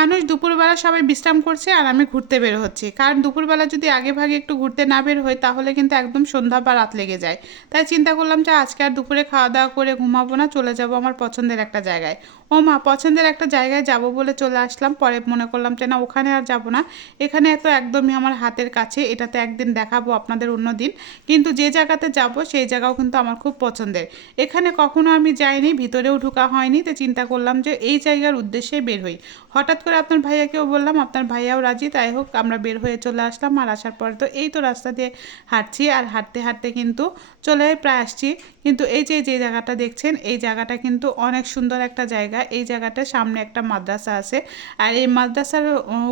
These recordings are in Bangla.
মানুষ দুপুরবেলা সবাই বিশ্রাম করছে আর আমি ঘুরতে বের হচ্ছি। কারণ দুপুরবেলা যদি আগে ভাগে একটু ঘুরতে না বের হই, তাহলে কিন্তু একদম সন্ধ্যা বা রাত লেগে যায়। তাই চিন্তা করলাম যে আজকে আর দুপুরে খাওয়া দাওয়া করে ঘুমাবো না, চলে যাব আমার পছন্দের একটা জায়গায়। ও মা, পছন্দের একটা জায়গায় যাব বলে চলে আসলাম। পরে মনে করলাম যে না, ওখানে আর যাব না। এখানে তো একদমই আমার হাতের কাছে, এটাতে একদিন দেখাবো আপনাদের অন্য দিন। কিন্তু যে জায়গাতে যাব, সেই জায়গাও কিন্তু আমার খুব পছন্দের। এখানে কখনো আমি যাইনি, ভিতরেও ঢোকা হয়নি। তো চিন্তা করলাম যে এই জায়গার উদ্দেশ্যে বের হই। হঠাৎ করে আপনার ভাইয়াকেও বললাম, আপনার ভাইয়াও রাজি, তাই হোক, আমরা বের হয়ে চলে আসলাম। আর আসার পরে তো এই তো রাস্তা দিয়ে হাঁটছি, আর হাঁটতে হাঁটতে কিন্তু চলে প্রায় আসছি। কিন্তু এই যে যে জায়গাটা দেখছেন, এই জায়গাটা কিন্তু অনেক সুন্দর একটা জায়গা। এই জায়গাটার সামনে একটা মাদ্রাসা আছে। আর এই মাদ্রাসার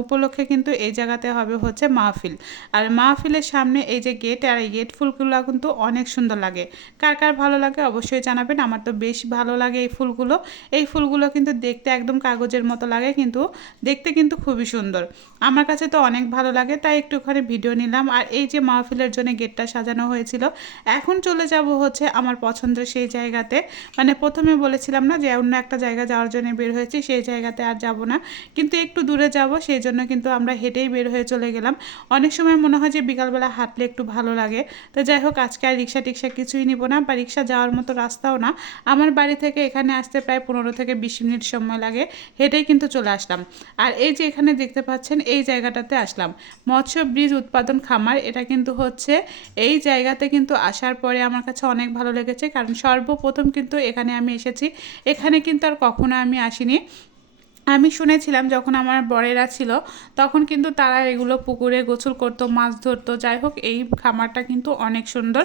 উপলক্ষে কিন্তু এই জায়গাতে হবে হচ্ছে মাহফিল। আর মাহফিলের সামনে এই যে গেট, আর এই গেট ফুলগুলো কিন্তু অনেক সুন্দর লাগে। কার কার ভালো লাগে অবশ্যই জানাবেন। আমার তো বেশ ভালো লাগে এই ফুলগুলো। এই ফুলগুলো কিন্তু দেখতে একদম কাগজের মতো লাগে, কিন্তু দেখতে কিন্তু খুবই সুন্দর। আমার কাছে তো অনেক ভালো লাগে, তাই একটুখানি ভিডিও নিলাম। আর এই যে মাহফিলের জন্য গেটটা সাজানো হয়েছিল, এখন চলে যাব হচ্ছে আমার পছন্দের সেই জায়গাতে। মানে প্রথমে বলেছিলাম না যে অন্য একটা জায়গা যাওয়ার জন্য বের হয়েছি, সেই জায়গাতে আর যাব না। কিন্তু একটু দূরে যাব, সেই জন্য কিন্তু আমরা হেঁটেই বের হয়ে চলে গেলাম। অনেক সময় মনে হয় যে বিকালবেলা হাঁটলে একটু ভালো লাগে। তো যাই হোক, আজকে আর রিক্সা টিক্সা কিছুই নিব না, বা রিক্সা যাওয়ার মতো রাস্তাও না। আমার বাড়ি থেকে এখানে আসতে প্রায় পনেরো থেকে বিশ মিনিট সময় লাগে, হেঁটেই কিন্তু চলে আসলাম। আর এই যে এখানে দেখতে পাচ্ছেন, এই জায়গাটাতে আসলাম। মৎস্য ব্রিজ উৎপাদন, খামার, এটা কিন্তু হচ্ছে এই জায়গাতে কিন্তু আসার পরে আমার কাছে অনেক ভালো লেগেছে। কারণ সর্বপ্রথম কিন্তু এখানে আমি এসেছি। এখানে কিন্তু আর কখনো আমি আসিনি। আমি শুনেছিলাম যখন আমার বরেরা ছিল, তখন কিন্তু তারা এগুলো পুকুরে গোসল করতো, মাছ ধরতো। যাই হোক, এই খামারটা কিন্তু অনেক সুন্দর।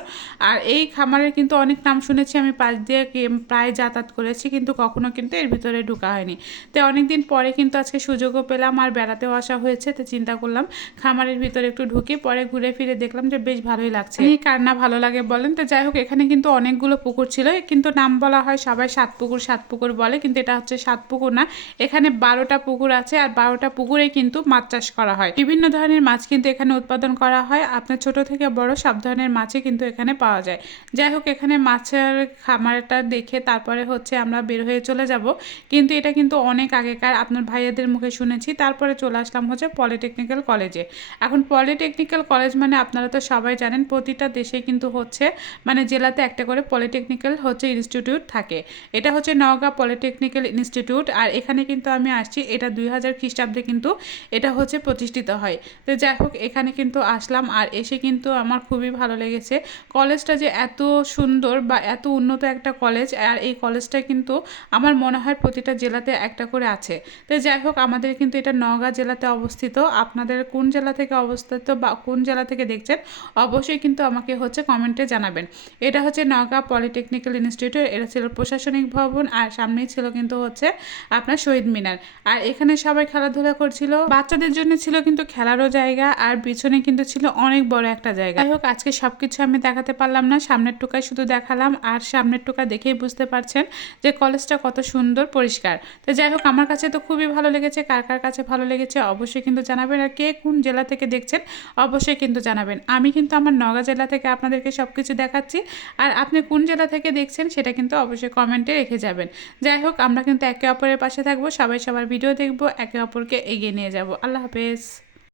আর এই খামারের কিন্তু অনেক নাম শুনেছি, আমি পাশ দিয়ে প্রায় যাতায়াত করেছি, কিন্তু কখনো কিন্তু এর ভিতরে ঢোকা হয়নি। তো অনেক দিন পরে কিন্তু আজকে সুযোগও পেলাম, আর বেড়াতেও আসা হয়েছে, তো চিন্তা করলাম খামারের ভিতরে একটু ঢুকে, পরে ঘুরে ফিরে দেখলাম যে বেশ ভালোই লাগছে। এই কার না ভালো লাগে বলেন। তো যাই হোক, এখানে কিন্তু অনেকগুলো পুকুর ছিল, কিন্তু নাম বলা হয় সবাই সাত পুকুর সাত পুকুর বলে, কিন্তু এটা হচ্ছে সাত পুকুর না। এখানে বারোটা পুকুর আছে আর বারোটা পুকুরে কিন্তু মাছ চাষ করা হয়। বিভিন্ন ধরনের মাছ কিন্তু এখানে উৎপাদন করা হয়। আপনার ছোট থেকে বড় সব ধরনের মাছই কিন্তু এখানে পাওয়া যায়। যাই হোক, এখানে মাছের খামারটা দেখে তারপরে হচ্ছে আমরা বের হয়ে চলে যাব। কিন্তু এটা কিন্তু অনেক আগেকার, আপনার ভাইয়াদের মুখে শুনেছি। তারপরে চলে আসলাম হচ্ছে পলিটেকনিক্যাল কলেজে। এখন পলিটেকনিক্যাল কলেজ মানে আপনারা তো সবাই জানেন, প্রতিটা দেশে কিন্তু হচ্ছে মানে জেলাতে একটা করে পলিটেকনিক্যাল হচ্ছে ইনস্টিটিউট থাকে। এটা হচ্ছে নওগাঁ পলিটেকনিক্যাল ইনস্টিটিউট। আর এখানে কিন্তু আমি আসছি, এটা দুই হাজার খ্রিস্টাব্দে কিন্তু এটা হচ্ছে প্রতিষ্ঠিত হয়। তো যাই হোক, এখানে কিন্তু আসলাম আর এসে কিন্তু আমার খুবই ভালো লেগেছে। কলেজটা যে এত সুন্দর বা এত উন্নত একটা কলেজ, আর এই কলেজটা কিন্তু আমার মনে হয় প্রতিটা জেলাতে একটা করে আছে। তো যাই হোক, আমাদের কিন্তু এটা নওগাঁ জেলাতে অবস্থিত। আপনাদের কোন জেলা থেকে অবস্থিত বা কোন জেলা থেকে দেখছেন, অবশ্যই কিন্তু আমাকে হচ্ছে কমেন্টে জানাবেন। এটা হচ্ছে নওগাঁ পলিটেকনিক্যাল ইনস্টিটিউট এটা ছিল প্রশাসনিক ভবন, আর সামনেই ছিল কিন্তু হচ্ছে আপনার শহীদ মিনার। আর এখানে সবাই খেলাধুলা করছিল। বাচ্চাদের জন্য ছিল কিন্তু খেলারও জায়গা, আর পিছনে কিন্তু ছিল অনেক বড় একটা জায়গা। যাই হোক, আজকে সবকিছু আমি দেখাতে পারলাম না, সামনের টুকায় শুধু দেখালাম, আর সামনের টুকা দেখেই বুঝতে পারছেন যে কলেজটা কত সুন্দর, পরিষ্কার। তো যাই হোক, আমার কাছে তো খুবই ভালো লেগেছে, কার কার কাছে ভালো লেগেছে অবশ্যই কিন্তু জানাবেন, আর কে কোন জেলা থেকে দেখছেন অবশ্যই কিন্তু জানাবেন। আমি কিন্তু আমার নগা জেলা থেকে আপনাদেরকে সব কিছু দেখাচ্ছি, আর আপনি কোন জেলা থেকে দেখছেন সেটা কিন্তু অবশ্যই কমেন্টে রেখে যাবেন। যাই হোক, আমরা কিন্তু একে অপরের পাশে থাকব সবাই সবার ভিডিও দেখব একে অপরকে এগিয়ে নিয়ে যাব। আল্লাহ হাফেজ।